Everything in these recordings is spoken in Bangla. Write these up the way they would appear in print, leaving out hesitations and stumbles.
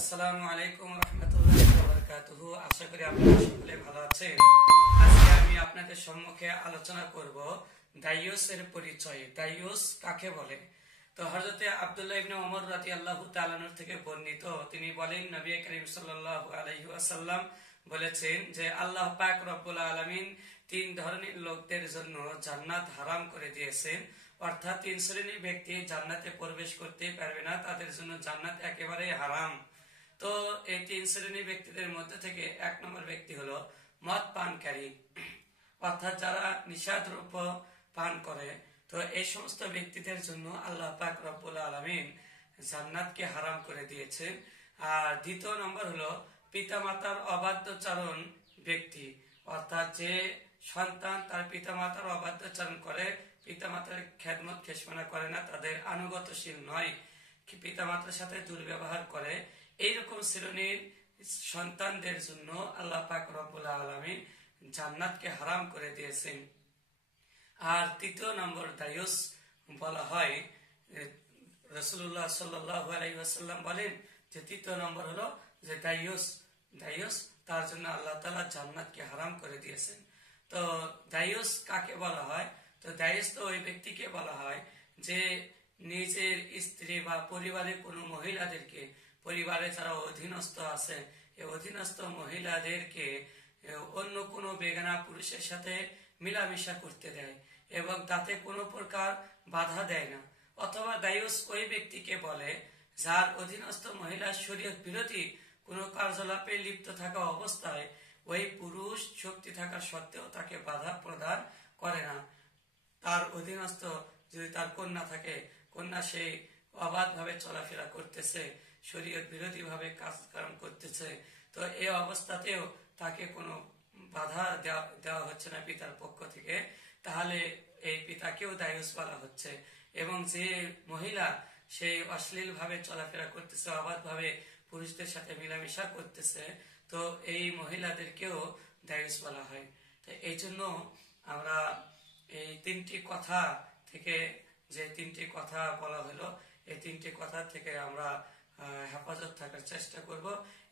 আসসালামু আলাইকুম রাহমাতুল্লাহি ওয়া বারাকাতুহু। আশা করি আপনারা সকলে ভালো আছেন। আজকে আমি আপনাদের সম্মুখে আলোচনা করব দাইয়ুসের পরিচয়। দাইয়ুস কাকে বলে? তো হযরতে আব্দুল্লাহ ইবনে ওমর রাদিয়াল্লাহু তাআলা আনহু থেকে বর্ণিত, তিনি বলেন নবী করিম সাল্লাল্লাহু আলাইহি ওয়াসাল্লাম বলেছেন যে আল্লাহ পাক রব্বুল আলামিন তিন ধরনের লোকদের জন্য জান্নাত হারাম করে দিয়েছেন। অর্থাৎ তিন শ্রেণীর ব্যক্তি জান্নাতে প্রবেশ করতে পারবে না, তাদের জন্য জান্নাত একেবারে হারাম। তো এই তিন শ্রেণীর ব্যক্তিদের মধ্যে থেকে এক নম্বর ব্যক্তি হলো মদ পানকারী, অর্থাৎ যারা নিশাদ্রব্য পান করে। তো এই সমস্ত ব্যক্তিদের জন্য আল্লাহ পাক রব্বুল আলামিন জান্নাতকে হারাম করে দিয়েছেন। আর দ্বিতীয় নম্বর হলো পিতামাতার অবাধ্যচারণ ব্যক্তি, অর্থাৎ যে সন্তান তার পিতামাতার অবাধ্যচারণ করে, পিতামাতার খেদমত খেশমানা করে না, তাদের আনুগত্যশীল নয়, পিতামাতার সাথে দুর্ব্যবহার করে, এইরকম শ্রেণীর সন্তানদের জন্য আল্লাহ পাক রব্বুল আলামিন জান্নাতকে হারাম করে দিয়েছেন। আর তৃতীয় নম্বর দাইয়ুস বলা হয়, রাসূলুল্লাহ সাল্লাল্লাহু আলাইহি ওয়াসাল্লাম বলেন যে তৃতীয় নম্বর হলো যে দাইয়ুস তার জন্য আল্লাহ তাআলা জান্নাতকে হারাম করে দিয়েছেন। তো দাইয়ুস কাকে বলা হয়? তো দাইয়ুস তো ওই ব্যক্তিকে বলা হয় যে নিজের স্ত্রী বা পরিবারের কোনো মহিলাদেরকে, পরিবারে যারা অধীনস্থ আছে, এই অধীনস্থ মহিলাদেরকে অন্য কোনো বেগানা পুরুষের সাথে মিলামিশা করতে দেয় এবং তাতে কোনো প্রকার বাধা দেয় না। অথবা দাইয়ুস ওই ব্যক্তিকে বলে যার অধীনস্থ মহিলার শরীয়ত বিরোধী কোনো কার্যকলাপে লিপ্ত থাকা অবস্থায় ওই পুরুষ শক্তি থাকা সত্ত্বেও তাকে বাধা প্রদান করে না। তার অধীনস্থ যদি তার কন্যা থাকে, কন্যা সেই অবাধ ভাবে চলাফেরা করতেছে, শরীয়ত বিরোধী ভাবে কাজকর্ম করতেছে, তো এই অবস্থাতেও তাকে কোনো বাধা দেওয়া হচ্ছে না পিতার পক্ষ থেকে, তাহলে এই পিতাকেও দাইয়ুস বলা হচ্ছে। এবং যে মহিলা সেই অশ্লীল ভাবে চলাফেরা করতেছে, অবাধ ভাবে পুরুষদের সাথে মিলামিশা করতেছে, তো এই মহিলাদেরকেও দাইয়ুস বলা হয়। তো এই জন্য আমরা এই তিনটি কথা থেকে, যে তিনটি কথা বলা হলো, এই তিনটি কথা থেকে আমরা হেফাজত থাকার চেষ্টা করব।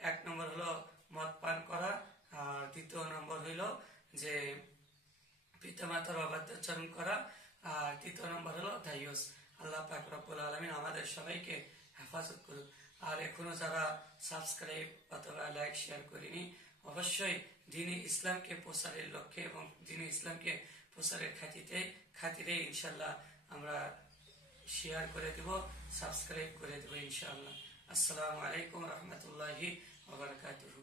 এক নম্বর হলো মদ পান করা, আর দ্বিতীয় নম্বর হইল যে পিতামাতার অবাধ্যাচরণ করা, আর তৃতীয় নম্বর হলো দাইয়ুস। আল্লাহ পাক রব্বুল আলামিন আমাদের সবাইকে হেফাজত করুন। আর এখনো যারা সাবস্ক্রাইব অথবা লাইক শেয়ার করিনি, অবশ্যই দ্বীন ইসলামকে প্রচারের লক্ষ্যে এবং দ্বীন ইসলামকে প্রচারের খাতিরে ইনশাল্লাহ আমরা শেয়ার করে দেব, সাবস্ক্রাইব করে দেব ইনশাআল্লাহ। আসসালামু আলাইকুম রহমতুল্লাহি ওয়া বারাকাতুহু।